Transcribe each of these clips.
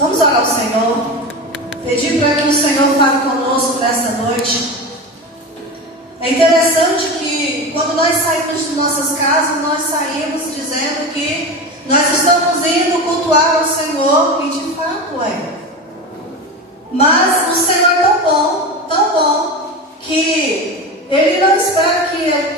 Vamos orar ao Senhor, pedir para que o Senhor fale conosco nesta noite. É interessante que quando nós saímos de nossas casas, nós saímos dizendo que nós estamos indo cultuar ao Senhor, e de fato é. Mas o Senhor é tão bom, que Ele não espera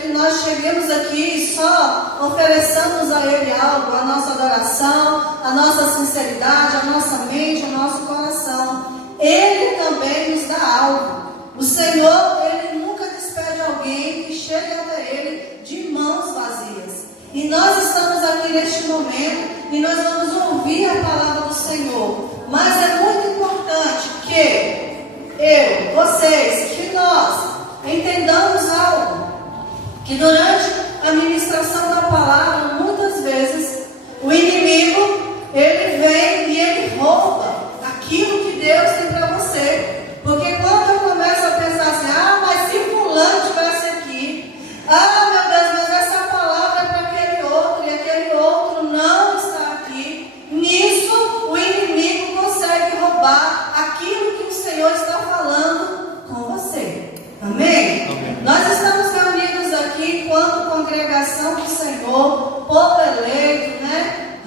que nós cheguemos aqui e só ofereçamos a Ele algo, a nossa adoração, a nossa sinceridade, a nossa mente, o nosso coração. Ele também nos dá algo. O Senhor, Ele nunca despede alguém que chegue até Ele de mãos vazias. E nós estamos aqui neste momento e nós vamos ouvir a palavra do Senhor. Mas é muito importante que eu, vocês, que nós entendamos algo. Que durante a ministração da palavra, muitas vezes, o inimigo, ele vem e ele rouba aquilo que Deus tem para você. Porque quando eu começo a pensar assim, mas se fulano estivesse aqui, meu Deus, mas essa palavra é para aquele outro, e aquele outro não está aqui. Nisso, o inimigo consegue roubar aquilo que o Senhor está falando com você. Amém? Amém. Nós estamos reunidos aqui enquanto congregação do Senhor, povo eleito,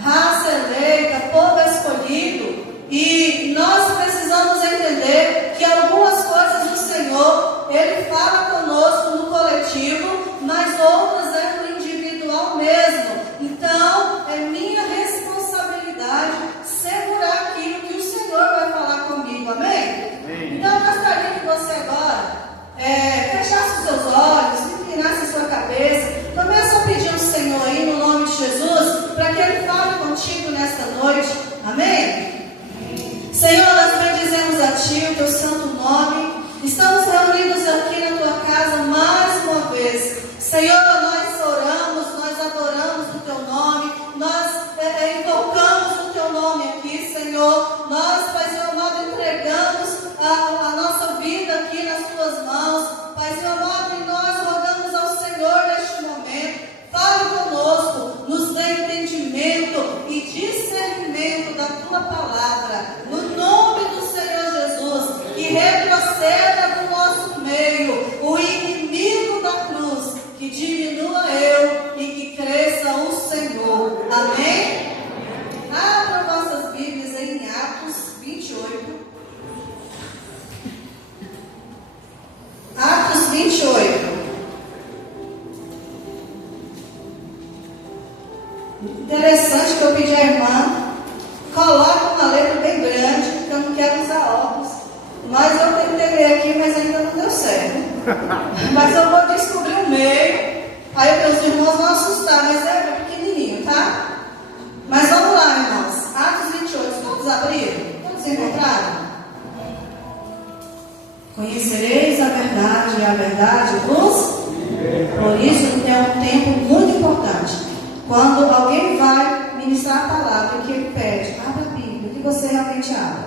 raça eleita, povo escolhido. E nós precisamos entender que algumas coisas do Senhor, Ele fala conosco no coletivo, mas outras é no individual mesmo. Então, é minha responsabilidade segurar aquilo que o Senhor vai falar comigo. Amém? Amém. Então, eu gostaria que você agora fechasse os seus olhos, inclinasse a sua cabeça. Começa a pedir ao Senhor aí, no nome de Jesus, para que Ele fale contigo nesta noite. Amém? Senhor, nós bendizemos a Ti, o Teu santo nome. Estamos reunidos aqui na Tua casa mais uma vez. Senhor, nós oramos, nós adoramos o Teu nome, nós invocamos o Teu nome aqui, Senhor. Nós, Pai Senhor amado, entregamos a nossa vida aqui nas Tuas mãos. Pai Senhor amado, e nós rogamos ao Senhor neste momento. Fale conosco, nos dê entendimento e discernimento da Tua palavra. No nome do Senhor Jesus, que retroceda do nosso meio o inimigo da cruz, que diminua eu e que cresça o Senhor. Amém? Abra nossas Bíblias em Atos 28. Atos 28. Interessante que eu pedi à irmã, coloca uma letra bem grande, porque eu não quero usar óculos. Mas eu tentei ler aqui, mas ainda não deu certo. Mas eu vou descobrir o meio. Aí meus irmãos vão assustar, mas é pequenininho, tá? Mas vamos lá, irmãos. Atos 28, todos abriram? Todos encontraram? Conhecereis a verdade, e a verdade vos... Por isso é um tempo muito importante. Quando alguém vai ministrar a palavra, que ele pede, abra a Bíblia, que você realmente abra.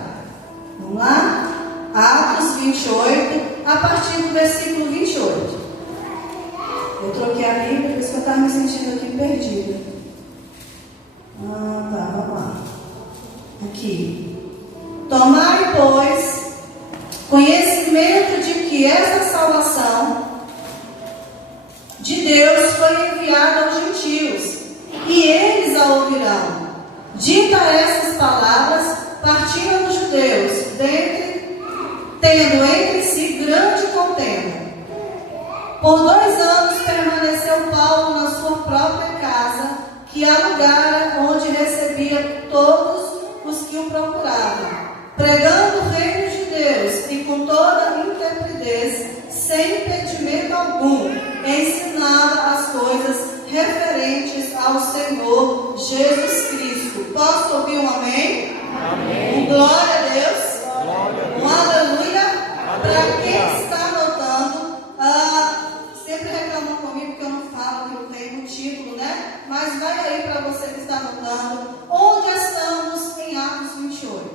Vamos lá? Atos 28, a partir do versículo 28. Eu troquei a Bíblia, por isso que eu estava me sentindo aqui perdida. Tá, vamos lá. Aqui. Tomai, pois, conhecimento de que esta salvação de Deus foi enviada aos gentios, e eles a ouvirão. Dita essas palavras, partiram os judeus, tendo entre si grande contenda. Por 2 anos permaneceu Paulo na sua própria casa, que alugara, onde recebia todos os que o procuravam, pregando o reino de Deus, e com toda intrepidez, sem impedimento algum, ensinava as coisas referentes ao Senhor Jesus Cristo. Posso ouvir um amém? Amém. Glória a Deus. Aleluia. Para quem está anotando, sempre reclamam comigo que eu não falo, que eu tenho um título, Mas vai aí para você que está anotando. Onde estamos em Atos 28?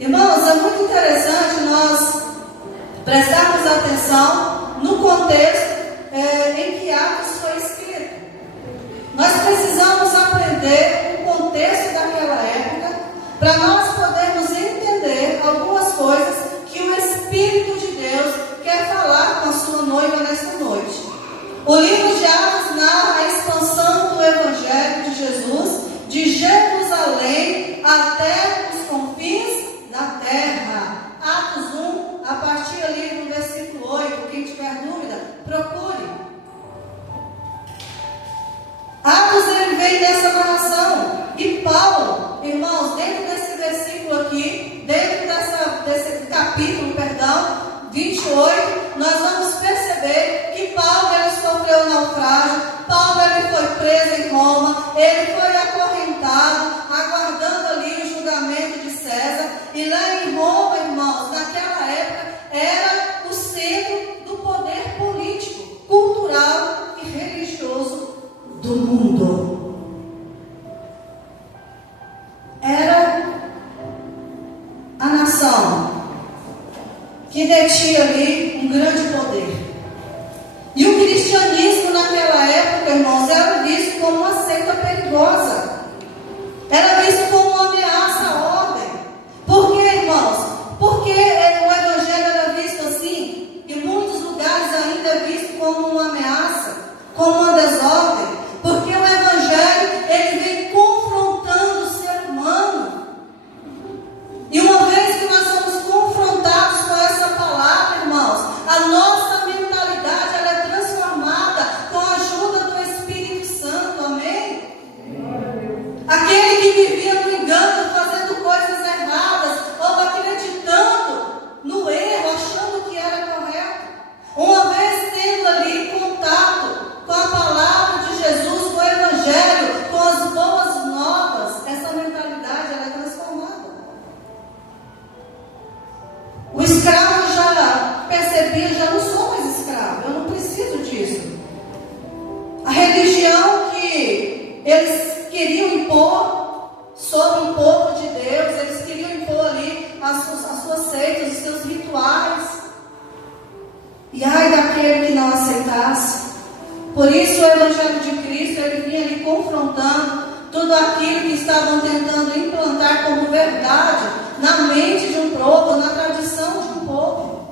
Irmãos, é muito interessante nós prestarmos atenção no contexto em que Atos foi escrito. Nós precisamos aprender o contexto daquela época para nós de Jerusalém até os confins da terra. Atos 1, a partir ali do versículo 8, quem tiver dúvida, procure. Atos, ele vem dessa narração. E Paulo, irmãos, dentro desse versículo aqui, dentro desse capítulo, 28, nós vamos perceber que Paulo, ele sofreu um naufrágio. Paulo, ele foi preso em Roma, ele foi acorrentado, aguardando ali o julgamento de César. E lá em Roma, irmãos, naquela época, era o centro do poder político, cultural e religioso do mundo. Era a nação que detinha ali um grande poder. E o cristianismo naquela época, irmãos, era visto como uma seita perigosa. Era visto como uma ameaça à ordem. Por quê, irmãos? Porque o evangelho era visto assim, em muitos lugares ainda é visto como uma ameaça, como uma desordem. Porque o evangelho, ele vem confrontando o ser humano. E uma vez que nós somos confrontados com essa palavra, irmãos, a nossa mentalidade, ela é transformada com a ajuda do Espírito Santo, amém? Aquele que vivia no engano, fazendo coisas erradas, ou acreditando no erro, achando que era correto, uma vez tendo ali contato com a palavra de Jesus, com o evangelho, com as boas novas, essa mentalidade, ela é transformada. O escravo já percebia, já não sou mais escravo, eu não preciso disso. A religião que eles queriam impor sobre o povo de Deus, eles queriam impor ali as suas seitas, os seus rituais. E ai daquele que não aceitasse. Por isso o evangelho de Cristo, ele vinha ali confrontando tudo aquilo que estavam tentando implantar como verdade na mente de um povo, na tradição de um povo.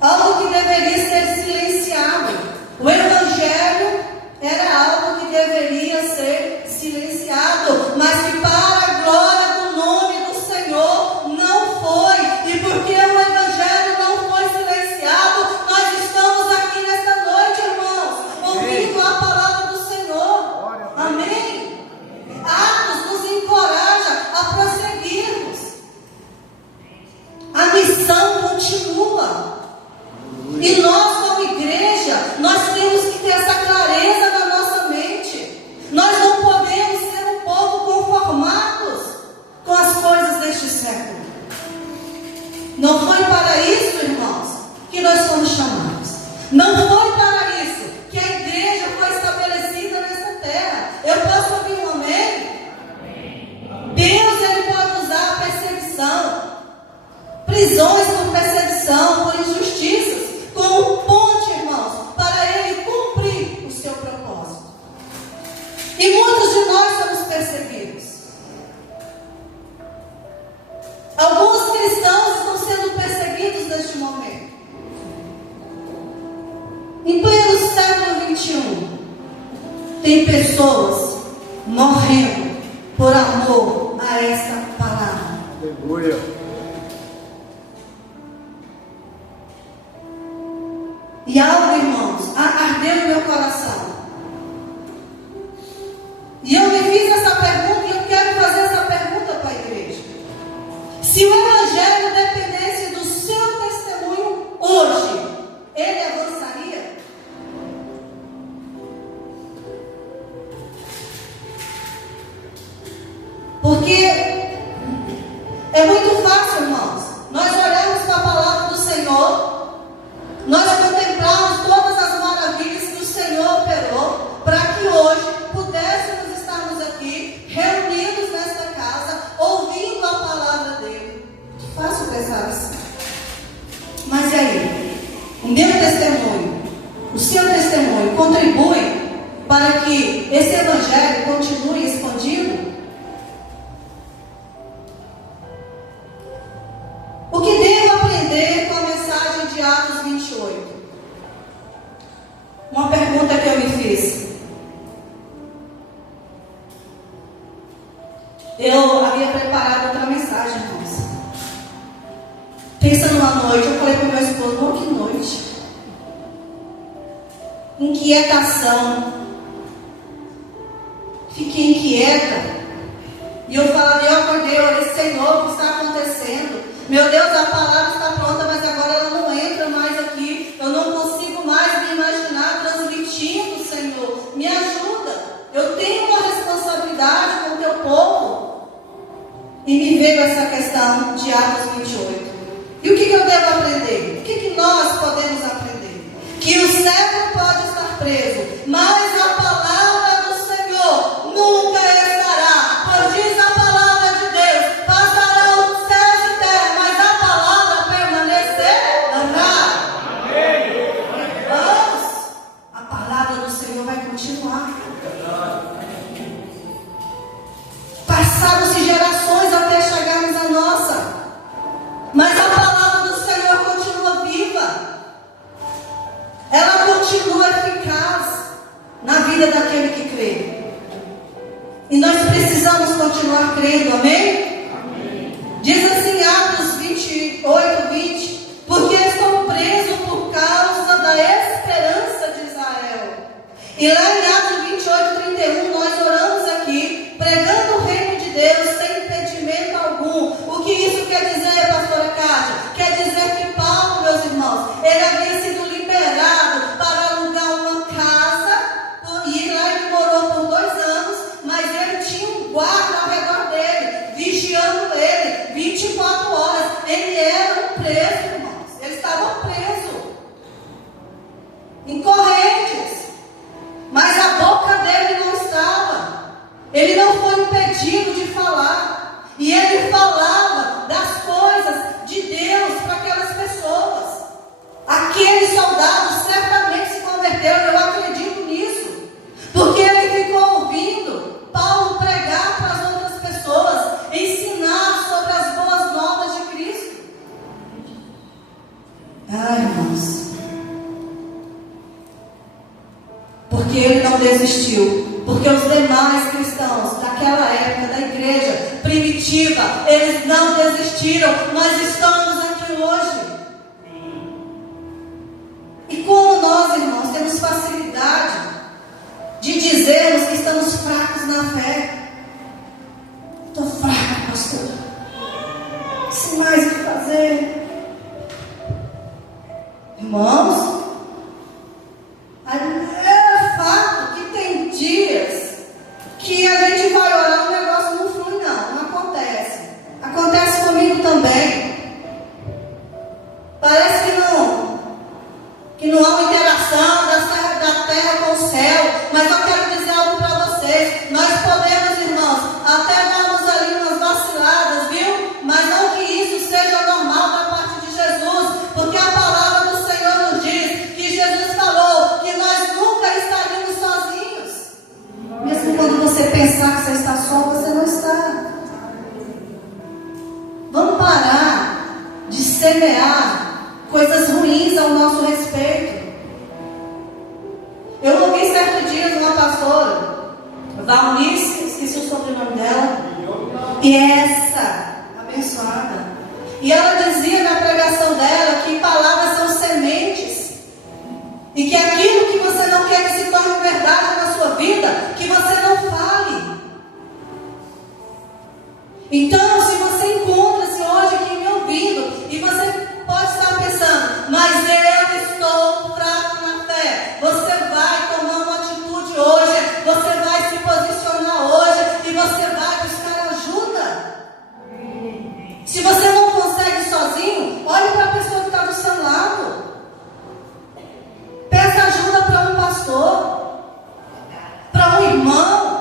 Algo que deveria ser silenciado. O evangelho era algo que deveria ser silenciado, mas que para a glória do nome do Senhor não foi. E porque o evangelho não foi silenciado, nós estamos aqui nesta noite, irmãos, ouvindo a palavra do Senhor. Amém? Atos nos encoraja a prosseguirmos. A missão continua. E nós, como igreja, nós temos que ter essa clareza na nossa mente. Nós não podemos ser um povo conformados com as coisas deste século. Não foi para isso, irmãos, que nós fomos chamados. Não foi para isso que a igreja foi estabelecida nessa terra. Eu posso ouvir um amém? Deus, ele pode usar a perseguição, prisões por perseguição, por injustiças, como ponte, irmãos, para ele cumprir o seu propósito. E muitos de nós somos perseguidos. Alguns cristãos estão sendo perseguidos neste momento. Em pleno século XXI, tem pessoas morrendo por amor a essa palavra. Aleluia. E algo, irmãos, ardeu no meu coração. E eu me fiz essa pergunta e eu quero fazer essa pergunta para a igreja. Se o evangelho dependesse do seu testemunho hoje, ele avançaria? Porque é muito fácil, irmãos, nós olhamos para a palavra do Senhor, nós contemplamos todas as maravilhas que o Senhor operou, para que hoje pudéssemos estarmos aqui, reunidos nesta casa, ouvindo a palavra dele. Fácil pensar assim. Mas e aí? O meu testemunho, o seu testemunho, contribui para que esse evangelho continue expandido? O que devo aprender com a mensagem de Atos 28? Uma pergunta que eu me fiz. Eu havia preparado outra mensagem, irmãos. Pensa numa noite, eu falei para o meu esposo, não, que noite. Inquietação. Fiquei inquieta. E eu acordei, eu orei, Senhor, o que está acontecendo? Meu Deus, a palavra está pronta, mas agora ela não entra mais aqui. Eu não consigo mais me imaginar transmitindo, Senhor. Me ajuda. Eu tenho uma responsabilidade com o teu povo. E me veio essa questão de Atos 28. E o que eu devo aprender? O que nós podemos aprender? Que o cego pode estar preso, mas a palavra do Senhor nunca estará. Pois diz a palavra de Deus, passarão os céus e terra, mas a palavra permanecerá. Vamos, a palavra do Senhor vai continuar. Passaram-se gerações até chegarmos à nossa, mas a palavra do Senhor continua viva. Ela continua eficaz na vida daquele que crê. E nós precisamos continuar crendo, amém? Amém. Diz assim, Atos 28, 20: porque estou preso por causa da esperança de Israel. E lá em Atos 28, 31, nós oramos aqui, pregando o reino de Deus sem impedimento algum. O que isso quer dizer, pastora Cátia? Quer dizer que Paulo, meus irmãos, ele havia sido liberado para alugar uma casa, e lá ele morou por 2 anos, mas ele tinha um guarda ao redor dele, vigiando ele, 24 horas. Ele era um preso, irmãos, ele estava preso, em correntes, mas a boca dele não estava, ele não foi impedido de falar, e ele falava das coisas de Deus para aquelas pessoas. Aquele soldado certamente se converteu, eu acredito nisso, porque ele ficou ouvindo Paulo pregar para as outras pessoas, ensinar sobre as boas novas de Cristo. Ai, irmãos, porque ele não desistiu, porque os demais cristãos daquela época, da igreja primitiva, eles não desistiram. Nós estamos aqui hoje. E como nós, irmãos, temos facilidade de dizermos que estamos fracos na fé. Estou fraco, pastor. Não sei mais o que fazer. Irmãos, é fato que tem dias que a gente vai orar, o negócio não flui, não acontece. Acontece comigo também. Parece que não há uma interação da terra com o céu, mas eu quero dizer algo para vocês. Nós podemos, irmãos, até darmos ali umas vaciladas, viu? Mas não que isso seja normal da parte de Jesus, porque a palavra do Senhor nos diz que Jesus falou que nós nunca estaríamos sozinhos. Mesmo quando você pensar que você está só, você não está. Vamos parar de semear coisas ruins ao nosso respeito. Eu ouvi certo dia uma pastora, Valnice, esqueci o sobrenome dela, e essa abençoada, e ela dizia na pregação dela que palavras são sementes, e que aquilo que você não quer que se torne verdade na sua vida, que você não fale. Então, se você encontra-se hoje aqui me ouvindo, e você pode estar pensando, mas eu estou fraco na fé. Você vai tomar uma atitude hoje, você vai se posicionar hoje, e você vai buscar ajuda. Se você não consegue sozinho, olhe para a pessoa que está do seu lado. Peça ajuda para um pastor, para um irmão.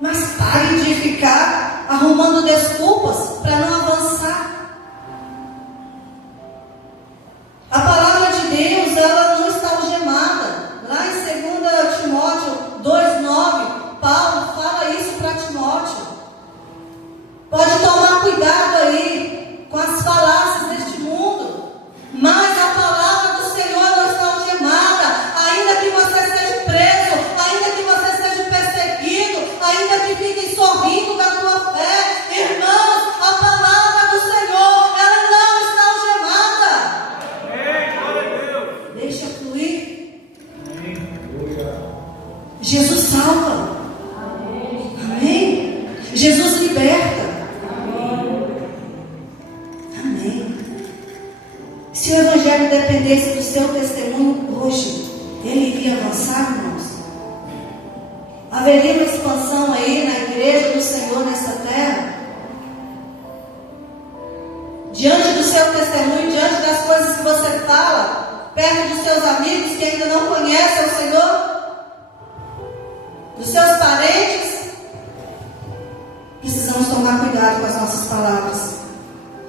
Mas pare de ficar arrumando desculpas para não avançar. A palavra de Deus, ela não está algemada. Lá em 2 Timóteo 2,9, Paulo fala isso para Timóteo. Pode tomar cuidado aí com as falácias deste mundo, mas a palavra do Senhor não está algemada. Ainda que você seja preso, ainda que você seja perseguido, ainda que fiquem sofrendo, Jesus liberta. Amém. Se o Evangelho dependesse do seu testemunho hoje, ele iria avançar, irmãos? Haveria uma expansão aí na igreja do Senhor nesta terra? Diante do seu testemunho, diante das coisas que você fala, perto dos seus amigos que ainda não conhecem o Senhor, dos seus parentes, precisamos tomar cuidado com as nossas palavras.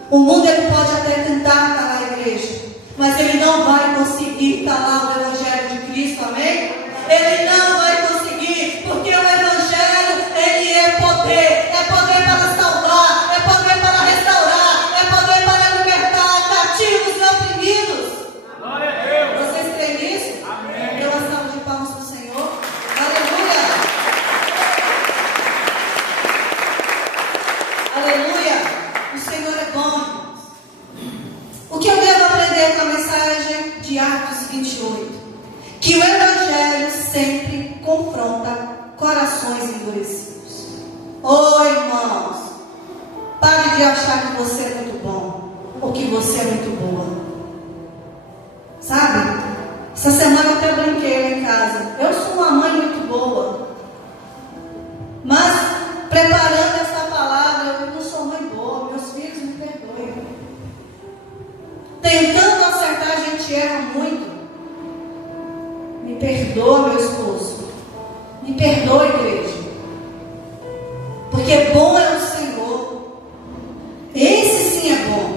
O mundo ele pode até tentar calar a igreja, mas ele não vai conseguir calar o Evangelho de Cristo, amém? Ele não vai conseguir, porque o Evangelho, ele é poder para salvar, é poder para restaurar, é poder para libertar cativos e oprimidos. Glória a Deus. Vocês creem nisso? Amém. Dê uma salva de palmas para o Senhor. Aleluia. Aleluia. O Senhor é bom, irmãos. O que eu devo aprender com a mensagem de Atos 28? Que o Evangelho sempre confronta corações endurecidos. Oh, irmãos, pare de achar que você é muito bom ou que você é muito boa. Sabe? Essa semana eu até brinquei em casa. Eu sou uma mãe muito boa, mas preparando essa palavra, eu não sou mãe boa. Meus filhos me perdoem. Tentando acertar, a gente erra muito. Me perdoa, meu esposo. Me perdoa, igreja. Porque bom é o Senhor. Esse sim é bom.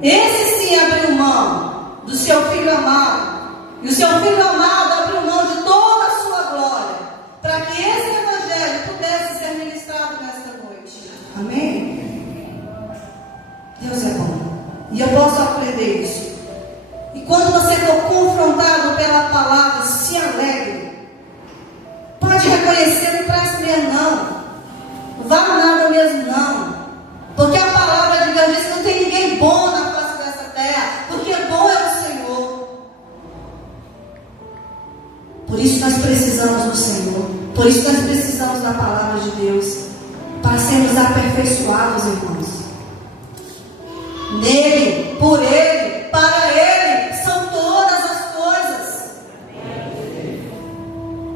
Esse sim abriu mão do seu filho amado. E o seu filho amado abriu mão de toda a sua glória, para que esse Evangelho pudesse ser ministrado nesta noite. Amém? Deus é bom. E eu posso aprender isso. E quando você for confrontado pela palavra, se alegre. Pode reconhecer, não preste mesmo não. Vá nada mesmo não. Porque a palavra de Deus diz que não tem ninguém bom na face dessa terra. Porque bom é o Senhor. Por isso nós precisamos do Senhor. Por isso nós precisamos da palavra de Deus. Para sermos aperfeiçoados, irmãos. Nele, por Ele, para Ele, são todas as coisas.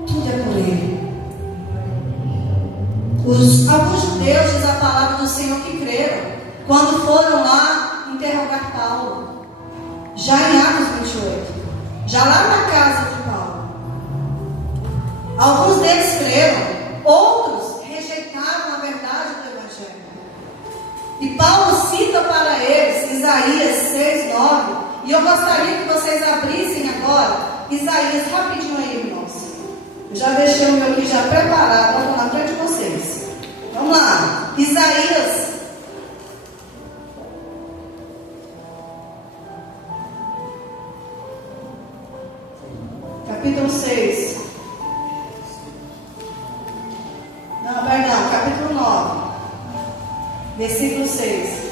Tudo é por Ele. Alguns judeus, diz a palavra do Senhor, que creram, quando foram lá interrogar Paulo, já em Atos 28, já lá na casa de Paulo. Alguns deles creram, outros rejeitaram a verdade do Evangelho. E Paulo cita para eles Isaías 6:9. E eu gostaria que vocês abrissem agora Isaías rapidinho aí, irmãos. Eu já deixei o meu aqui já preparado, estou na frente de vocês. Vamos lá, Isaías. Capítulo 6. Não, perdão, capítulo 9. Versículo 6.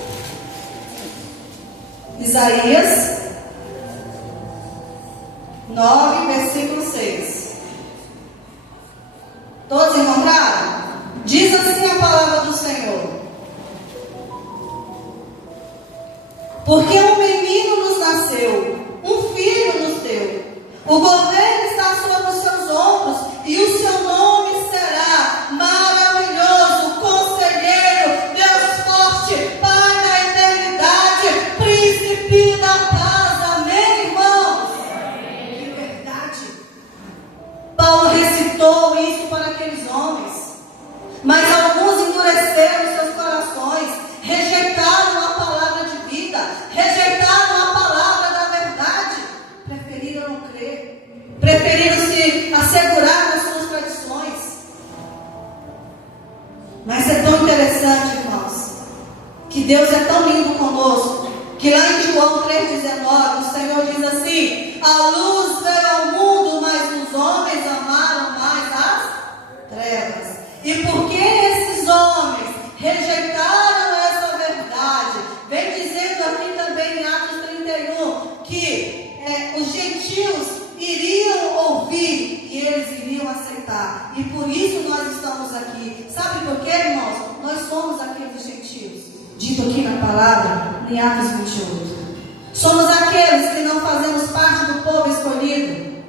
Isaías 9, versículo 6. Todos encontraram? Diz assim a palavra do Senhor: porque um menino nos nasceu, um filho nos deu, o governo está sobre os seus ombros, e o seu nome será Maravilhoso, Conselheiro, Deus Forte, Pai da Eternidade, Príncipe da Paz. Amém, irmãos? Que verdade. Paulo recitou isso para aqueles homens, mas alguns endureceram seus corações, rejeitaram a palavra de vida, rejeitaram a palavra da verdade, preferiram não crer, preferiram se assegurar nas suas tradições. Mas é tão interessante, irmãos, que Deus é tão lindo conosco, que lá em João 3,19 o Senhor diz assim: a luz veio ao mundo, mas os homens amaram mais as trevas. E porque esses homens rejeitaram essa verdade, vem dizendo aqui também em Atos 31 que os gentios iriam ouvir e eles iriam aceitar. E por isso isso nós estamos aqui. Sabe por quê, irmãos? Nós somos aqueles gentios, dito aqui na palavra, em Atos 28. Somos aqueles que não fazemos parte do povo escolhido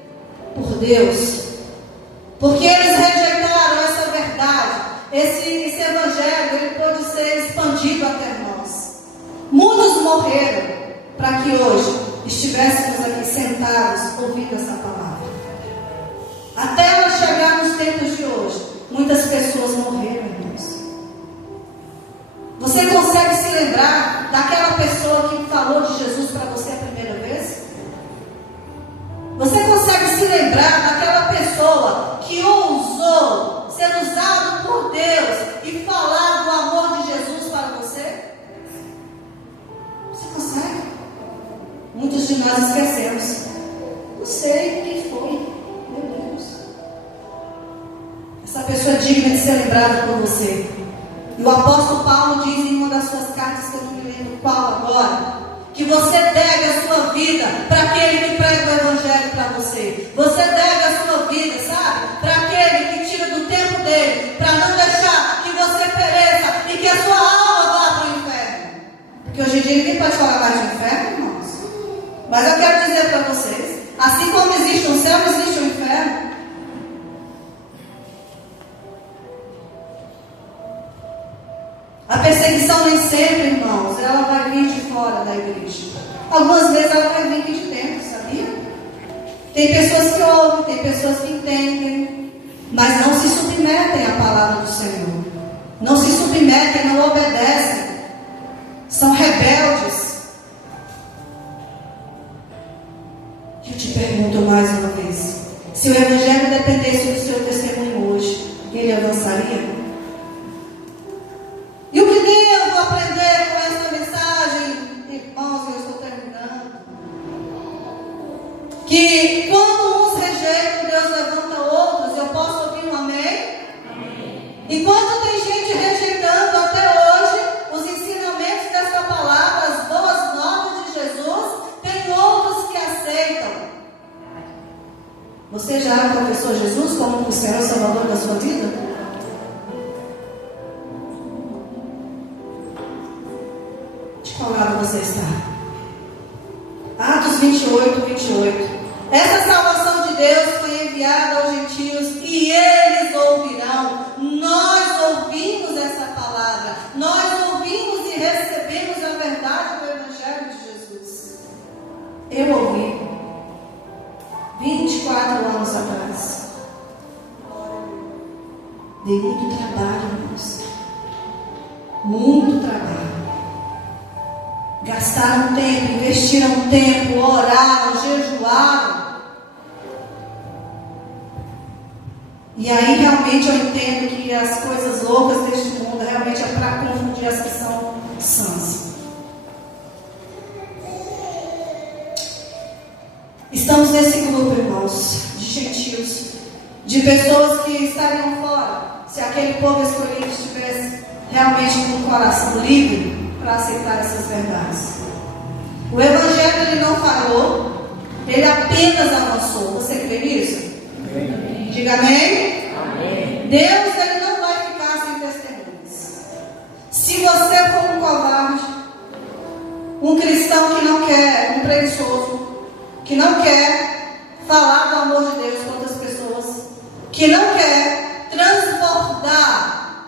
por Deus, porque eles rejeitaram essa verdade. Esse evangelho, ele pode ser expandido até nós. Muitos morreram para que hoje estivéssemos aqui sentados ouvindo essa palavra. Até ela chegar nos tempos de hoje, muitas pessoas morreram, irmãos. Você consegue se lembrar daquela pessoa que falou de Jesus para você a primeira vez? Você consegue se lembrar daquela pessoa que ousou ser usado por Deus e falar do amor de Jesus para você? Você consegue? Muitos de nós esquecemos. Não sei quem foi. Meu Deus. Essa pessoa é digna de ser lembrada por você. E o apóstolo Paulo diz em uma das suas cartas, que eu não me lembro qual agora, que você deve a sua vida para aquele que prega o evangelho para você. Você deve a sua vida, sabe? Para aquele que tira do tempo dele, para não deixar que você pereça e que a sua alma vá para o inferno. Porque hoje em dia ninguém pode falar mais de inferno, irmãos. Mas eu quero dizer para vocês, assim como existe um céu, existe um inferno. A perseguição nem sempre, irmãos, ela vai vir de fora da igreja. Algumas vezes ela vai vir de dentro, sabia? Tem pessoas que ouvem, tem pessoas que entendem, mas não se submetem à palavra do Senhor. Não se submetem, não obedecem. São rebeldes. Eu te pergunto mais uma vez, se o evangelho dependesse do seu testemunho hoje, ele avançaria? E o que devo aprender com essa mensagem, irmãos, eu estou terminando? Que quando uns rejeitam, Deus levanta outros. Eu posso ouvir um amém? Amém. Enquanto tem gente rejeitando até hoje os ensinamentos dessa palavra, as boas novas de Jesus, tem outros que aceitam. Você já confessou Jesus como o Senhor e Salvador da sua vida? De qual lado você está? Atos 28, 28. Essa salvação de Deus foi enviada aos gentios e eles ouvirão. Nós ouvimos essa palavra. Nós ouvimos e recebemos a verdade do Evangelho de Jesus. Eu ouvi 24 anos atrás. Dei muito trabalho, irmãos. Muito trabalho. Gastaram tempo, investiram tempo, oraram, jejuaram. E aí realmente eu entendo que as coisas loucas deste mundo realmente é para confundir as que são sãs. Estamos nesse grupo, irmãos, de gentios, de pessoas que estariam fora, se aquele povo escolhido estivesse realmente com o coração livre para aceitar essas verdades. O evangelho ele não falou, ele apenas avançou. Você crê nisso? Amém. Diga amém. Amém. Deus ele não vai ficar sem testemunhas. Se você for um covarde, um cristão que não quer, um preguiçoso, que não quer falar do amor de Deus com outras pessoas, que não quer transbordar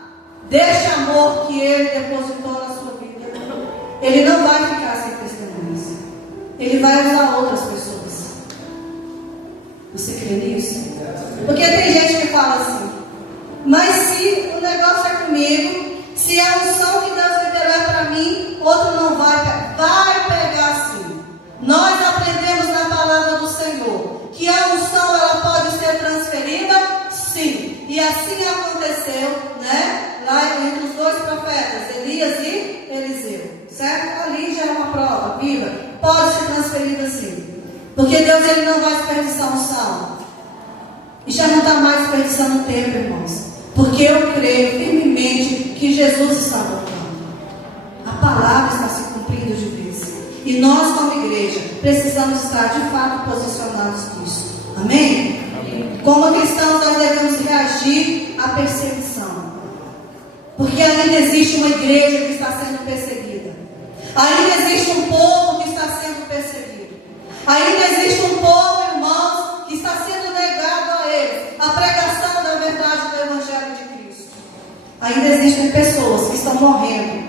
deste amor que ele depositou na sua vida, ele não vai ficar sem testemunhas. Ele vai usar outras pessoas. Você crê nisso? Porque tem gente que fala assim, mas se o negócio é comigo, se a unção que Deus liberar para mim, outro não vai pegar sim. Nós aprendemos na palavra do Senhor que a unção ela pode ser transferida, sim. E assim aconteceu, né? Lá entre os dois profetas, Elias e Eliseu, certo? Ali já é uma prova viva, pode ser transferida sim, porque Deus ele não vai desperdiçar unção, e já não está mais desperdiçando tempo, irmãos, porque eu creio firmemente que Jesus está voltando, a palavra está se cumprindo de vez, e nós como igreja precisamos estar de fato posicionados nisso, amém? Amém. como cristãos, nós devemos reagir à perseguição. Porque ainda existe uma igreja que está sendo perseguida. Ainda existe um povo que está sendo perseguido. Ainda existe um povo, irmãos, que está sendo negado a eles a pregação da verdade do Evangelho de Cristo. Ainda existem pessoas que estão morrendo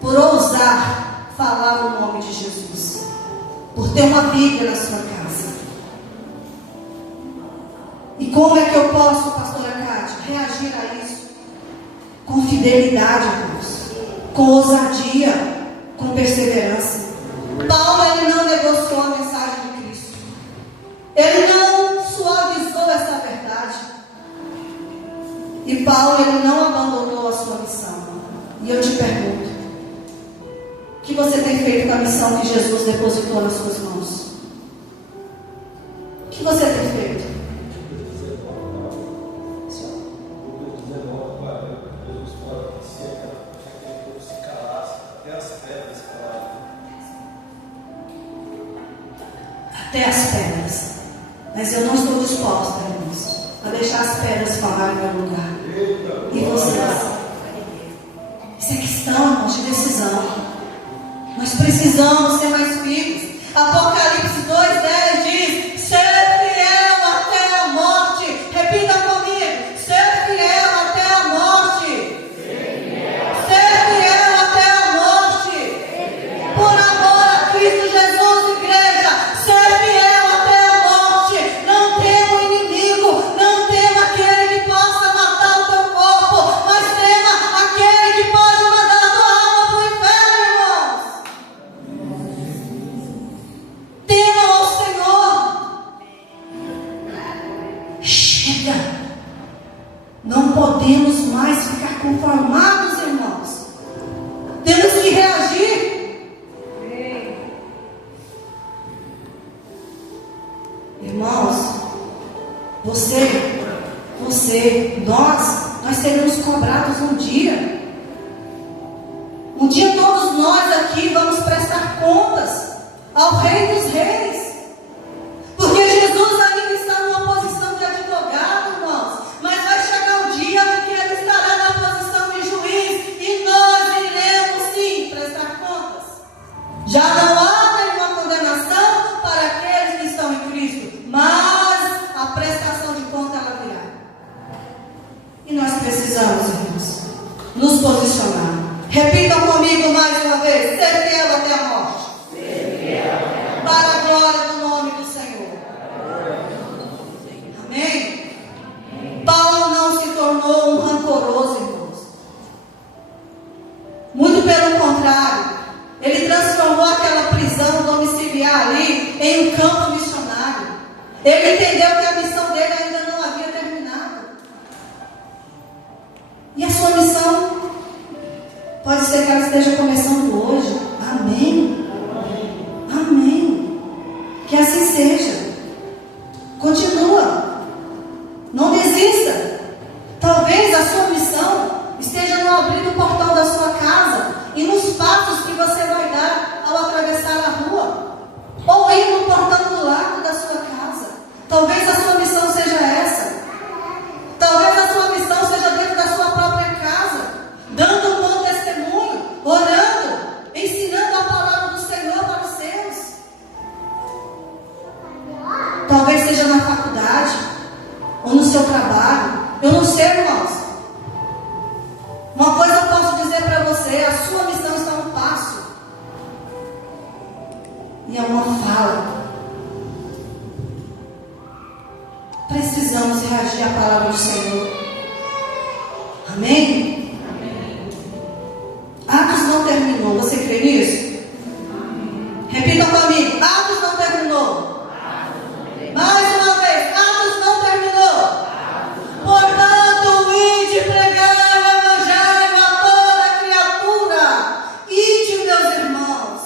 por ousar falar o nome de Jesus, por ter uma Bíblia na sua casa. E como é que eu posso, pastora Cátia, reagir a isso? Com fidelidade a Deus, com ousadia, com perseverança. Paulo, ele não negociou a mensagem de Cristo. Ele não suavizou essa verdade. E Paulo, ele não abandonou a sua missão. E eu te pergunto, o que você tem feito com a missão que Jesus depositou nas suas mãos? O que você tem feito? Até as pedras. Mas eu não estou disposta, irmãos, a deixar as pedras falarem no meu lugar. E vocês? Isso é questão, irmãos, de decisão. Nós precisamos ser mais firmes. Apocalipse 2:10 diz: ser fiel até a morte. Repita comigo: ser fiel até a morte. Ser fiel até a morte. Por amor a Cristo Jesus, igreja. Ser fiel até a morte. Não tema o inimigo. Não tema aquele que possa matar o teu corpo. Mas tema aquele que pode mandar a tua alma para o inferno, irmãos. Tema ao Senhor. Chega. Não podemos mais ficar conformados, irmãos. Temos que reagir. Irmãos, nós seremos cobrados um dia. Um dia todos nós aqui vamos prestar contas ao Rei dos Reis. Porque Jesus ainda está numa posição de advogado, irmãos. Mas vai chegar o dia em que ele estará na posição de juiz. E nós iremos sim prestar contas. Já não há nenhuma condenação para aqueles que estão em Cristo. Mas a prestação de conta ela virá. E nós precisamos, irmãos, nos posicionar. Repitam comigo mais uma vez: ser fiel até a morte. Para a glória do nome do Senhor. Amém? Paulo não se tornou um rancoroso, irmãos. Muito pelo contrário. Ele transformou aquela prisão domiciliar ali em um campo missionário. Ele entendeu que a missão dele ainda não havia terminado. E a sua missão pode ser que ela esteja começando hoje. Amém? Amém. Que assim seja. Continua. Não desista. Talvez a sua missão esteja no abrir do portão da sua casa e nos passos que você vai dar ao atravessar a rua, ou ir no portão do lado da sua casa. Talvez a sua missão seja essa. Talvez a sua missão seja dentro da sua própria casa, dando um bom testemunho, orando, ensinando a palavra do Senhor para os seus. Talvez seja na faculdade ou no seu trabalho. Eu não sei, irmãos. Uma coisa eu posso dizer para você: a sua missão está no passo. E é uma fala. Precisamos reagir à palavra do Senhor. Amém? Amém. Atos não terminou. Você crê nisso? Amém. Repitam comigo: Atos não terminou. Mais uma vez: Atos não terminou. Portanto, ide pregar o Evangelho a toda criatura. Ide, meus irmãos.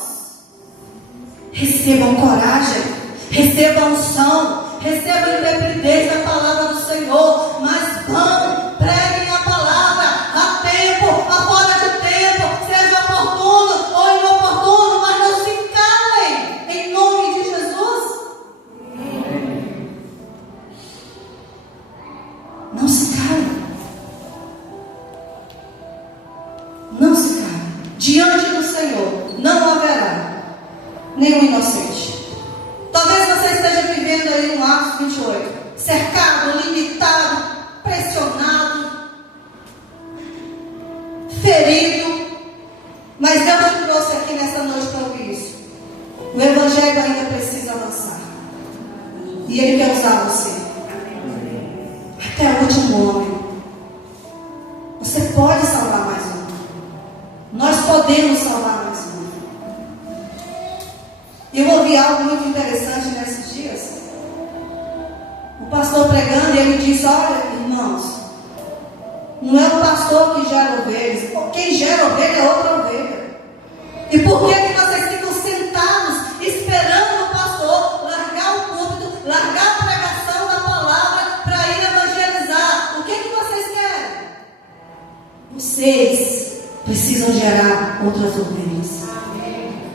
Recebam coragem, recebam unção, recebam intrepidez da palavra do Senhor. Mas vão, preguem a palavra a tempo, a fora de tempo, seja oportuno ou inoportuno. cale. Não se cale. Diante do Senhor não haverá nenhum inocente. Talvez você esteja vivendo aí no Atos 28, cercado, limitado, pressionado, ferido, mas Deus te trouxe aqui nessa noite para ouvir isso. O Evangelho ainda precisa avançar, e Ele quer usar você até o último homem. Você pode salvar mais um. Nós podemos salvar mais um. Eu ouvi algo muito interessante nesses dias. O pastor pregando, e ele disse: olha, irmãos, não é o pastor que gera ovelhas, quem gera ovelha é outra ovelha. E por que vocês ficam sentados esperando o pastor largar o púlpito, largar a pregação da palavra para ir evangelizar? O que vocês querem? Vocês precisam gerar outras ovelhas.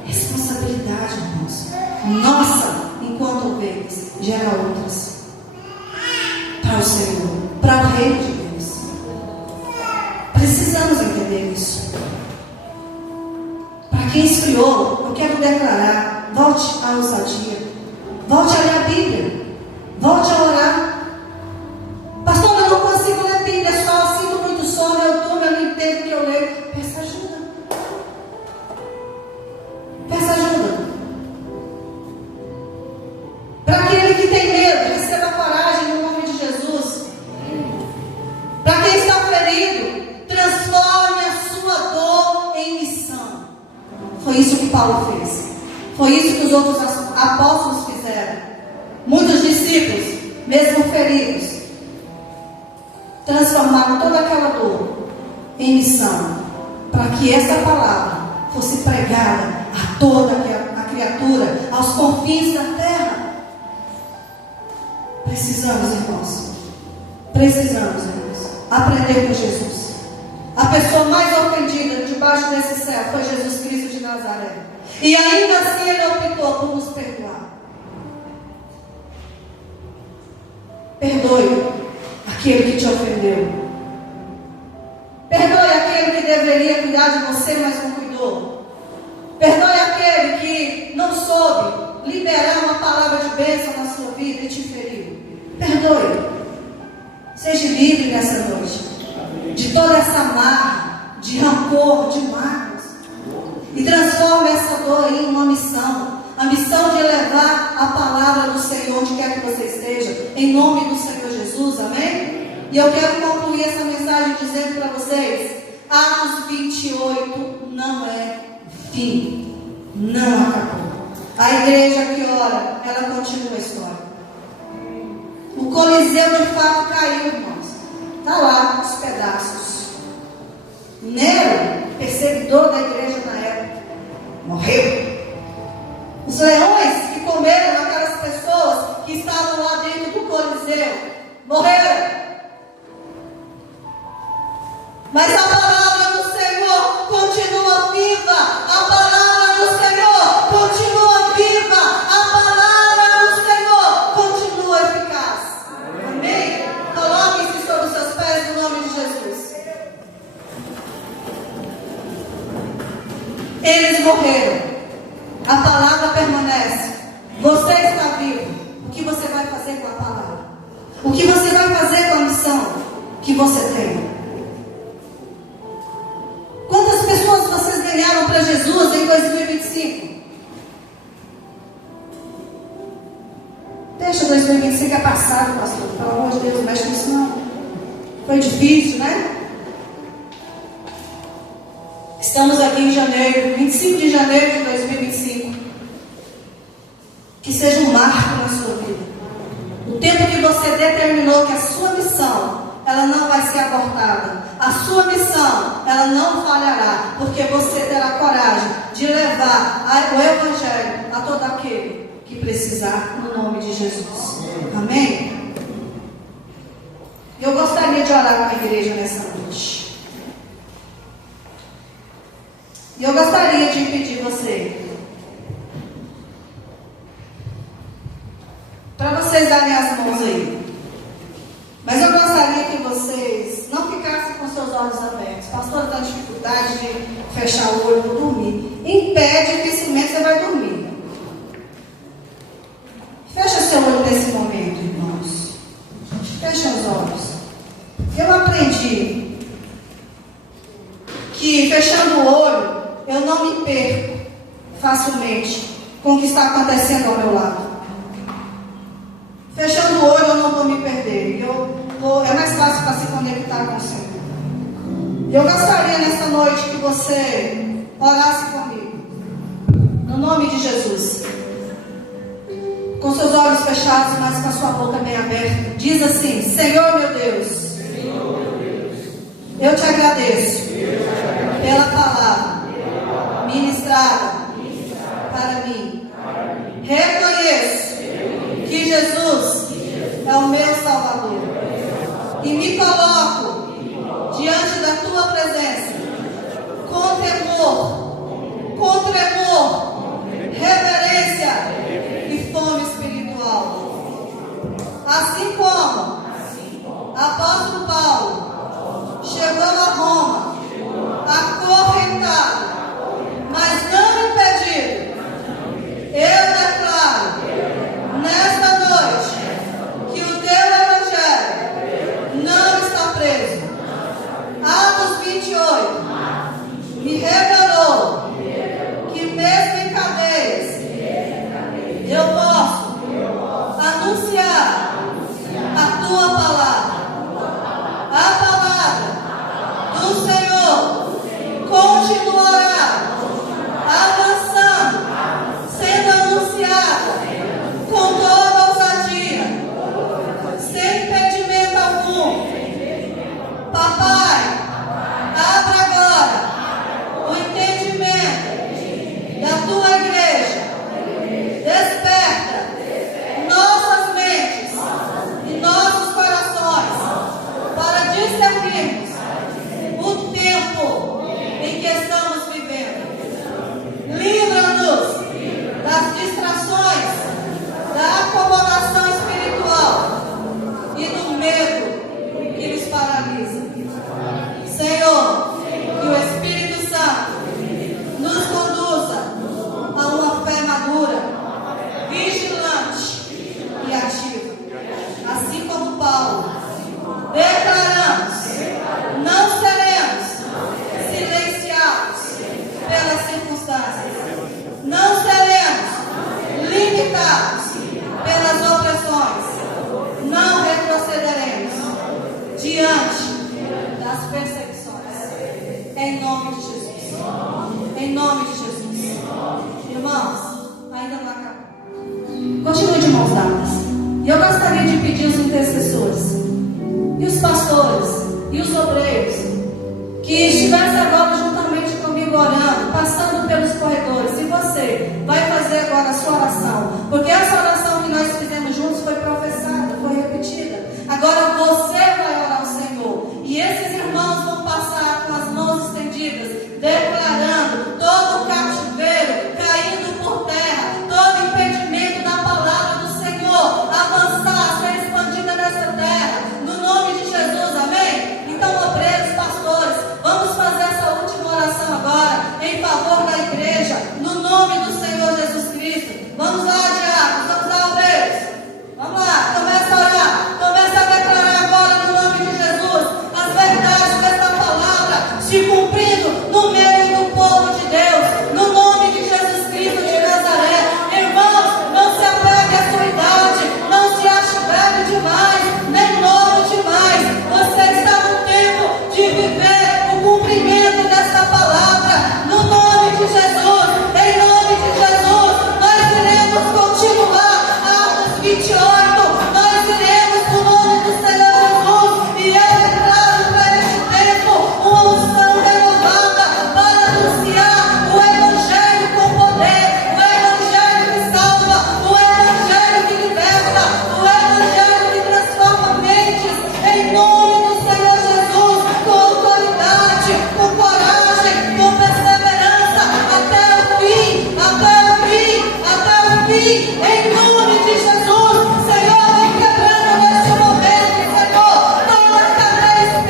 Responsabilidade, irmãos. Nossa, enquanto ovelhas, gerar outras para o Senhor, para o reino de Deus. Precisamos entender isso. Para quem esfriou, eu quero declarar: volte à ousadia, volte a ler a Bíblia, volte a orar. Pastor, eu não consigo ler a Bíblia, só sinto muito sono, eu durmo, eu não entendo o que eu leio. Peça ajuda. Peça ajuda. Para aquele que tem medo, receba coragem no nome de Jesus. Para quem está ferido, transforme a sua dor em missão. Foi isso que Paulo fez. Foi isso que os outros apóstolos fizeram. Muitos discípulos, mesmo feridos, transformaram toda aquela dor em missão, para que essa palavra fosse pregada a toda a criatura, aos confins da terra. Precisamos, irmãos, aprender com Jesus. A pessoa mais ofendida debaixo desse céu foi Jesus Cristo de Nazaré, e ainda assim Ele optou por nos perdoar. Perdoe aquele que te ofendeu. Perdoe aquele que deveria cuidar de você, mas não cuidou. Perdoe aquele que não soube liberar uma palavra de bênção na sua vida e te feriu. Perdoe. Seja livre nessa noite de toda essa marra, de rancor, de mágoas, e transforme essa dor em uma missão. A missão de levar a palavra do Senhor onde quer que você esteja, em nome do Senhor Jesus, amém? E eu quero concluir essa mensagem dizendo para vocês: Atos 28 não é fim, não acabou. A igreja que ora, ela continua a história. O Coliseu de fato caiu, irmãos. Está lá os pedaços. Nero, perseguidor da igreja na época, morreu. Os leões que comeram aquelas pessoas que estavam lá dentro do Coliseu morreram. Mas a palavra do Senhor continua viva. A palavra do Senhor continua viva. A palavra do Senhor continua eficaz. Amém? Coloquem-se sobre os seus pés no nome de Jesus. Eles morreram. A palavra permanece. Você está vivo. O que você vai fazer com a palavra? O que você vai fazer com a missão que você tem? Quantas pessoas vocês ganharam para Jesus em 2025? Deixa 2025 é passado, pastor. Pelo amor de Deus, mexe nisso não. Foi difícil, né? Estamos aqui em janeiro, 25 de janeiro de 2025. Que seja um marco na sua vida. O tempo que você determinou que a sua missão, ela não vai ser abortada. A sua missão, ela não falhará, porque você terá coragem de levar o Evangelho a todo aquele que precisar, no nome de Jesus. Amém? Eu gostaria de orar com a igreja nessa noite. E eu gostaria de pedir você, para vocês darem as mãos aí. Mas eu gostaria que vocês não ficassem com seus olhos abertos. Pastor, está dificuldade de fechar o olho para dormir. Em pé, dificilmente você vai dormir. Fecha seu olho nesse momento, irmãos. Fecha os olhos. Eu aprendi que fechando o olho, eu não me perco facilmente com o que está acontecendo ao meu lado. Fechando o olho, eu não vou me perder. É mais fácil para se conectar com o Senhor. Eu gostaria nesta noite que você orasse comigo. No nome de Jesus. Com seus olhos fechados, mas com a sua boca bem aberta. Diz assim: Senhor meu Deus, eu te agradeço pela palavra ministrada para mim. Reconheço que Jesus é o meu Salvador e me coloco diante da tua presença com tremor, reverência e fome espiritual. Assim como apóstolo Paulo chegou a Roma acorrentado, mas não impedido, eu declaro nesta noite que o teu evangelho não está preso. Atos 28 me revelou que mesmo em cadeias eu posso anunciar a tua palavra. A palavra do Senhor continuará avançando, sendo anunciada com toda ousadia, sem impedimento algum. Papai, abra agora o entendimento da tua igreja. Desperta nossas mentes e nossos corações para discernirmos o tempo em que estamos vivendo. Livra-nos das distrações, da acomodação espiritual e do medo que nos paralisa. Senhor, que o Espírito Santo nos conduza a uma fé madura, vigilante e ativa. Assim como Paulo, declaramos, não seremos silenciados pelas circunstâncias, não seremos limitados pelas opressões, não retrocederemos diante das perseguições. Em nome de Jesus. Em nome de Jesus. Irmãos, ainda não acabou. Continue de mãos dadas. E eu gostaria de pedir os intercessores e os pastores e os obreiros que estivessem agora juntamente comigo orando, passando pelos corredores. E você vai fazer agora a sua oração, porque essa oração que nós fizemos juntos foi professada, foi repetida. Agora você vai orar ao Senhor, e esses irmãos vão passar com as mãos estendidas, declarando todo o cativeiro caindo por terra, todo impedimento da palavra do Senhor avançar, ser expandida nessa terra, no nome de Jesus, amém? Então, obreiros, pastores, vamos fazer essa última oração agora, em favor da igreja, no nome do Senhor Jesus Cristo. Vamos lá, diáconos, vamos lá, obreiros, vamos lá, começa a orar, começa a declarar agora, no nome de Jesus, as verdades dessa palavra se cumprindo no meio do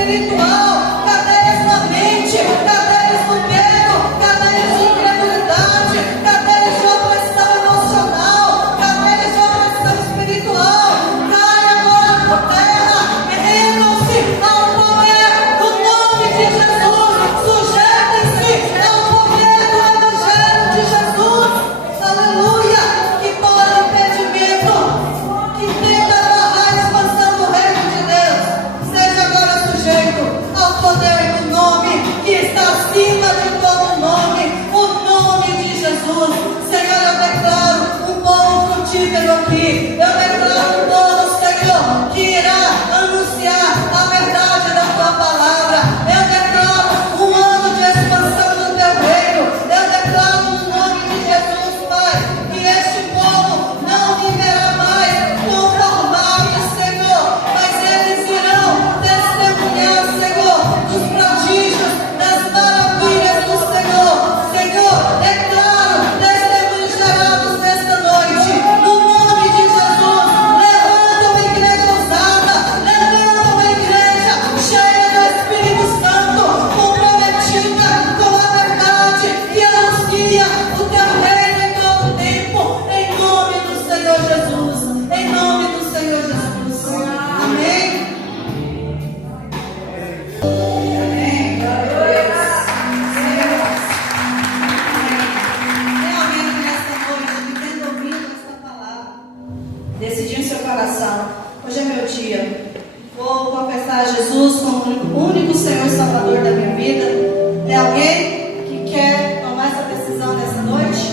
espiritual, cadeias na mente, cadeias no medo, cadeias de incredulidade, cadeias de opressão emocional, cadeias de opressão espiritual. Cai agora por terra e rendam-se ao poder do nome de Jesus. Sujeitem-se ao poder do Evangelho de Jesus. Aleluia! Que todo impedimento que tenta barrar a expansão do reino de Deus seja agora sujeito ao poder do nome que está acima de todo nome, o nome de Jesus. Senhor, eu declaro um povo frutífero aqui. Eu declaro um povo, Senhor, que irá anunciar a verdade da tua palavra. Eu declaro um ano de expansão do teu reino. Eu declaro no nome de Jesus, Pai, que este povo não viverá mais conformado, Senhor, mas eles irão testemunhar, Senhor, dos prodígios, das maravilhas do Senhor. Senhor, declaro testemunhos gerados nesta noite, no nome de Jesus. Levanta uma igreja ousada, levanta uma igreja cheia do Espírito Santo, comprometida com a verdade, que anuncia o teu reino em todo tempo, em nome do Senhor Jesus, em nome do Senhor Jesus. Amém. Amém. Glória a Deus. Tem alguém que nesta noite, que tendo ouvido esta palavra, decidiu em seu coração: hoje é meu dia, vou confessar a Jesus como o único Senhor e Salvador da minha vida? Tem alguém que quer tomar essa decisão nessa noite?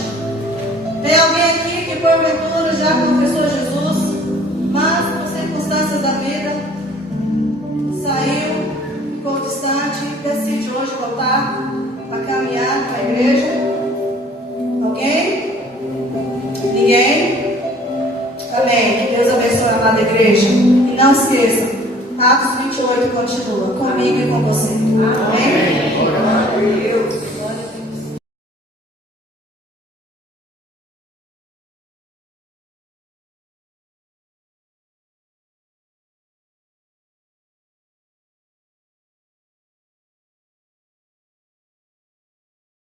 Tem alguém aqui que porventura já confessou Jesus, mas por circunstâncias da vida saiu, ficou distante e decide hoje voltar a caminhar para a igreja? Alguém? Ninguém? Amém. Que Deus abençoe a amada igreja. E não esqueça, Atos 28 continua comigo e com você. Amém?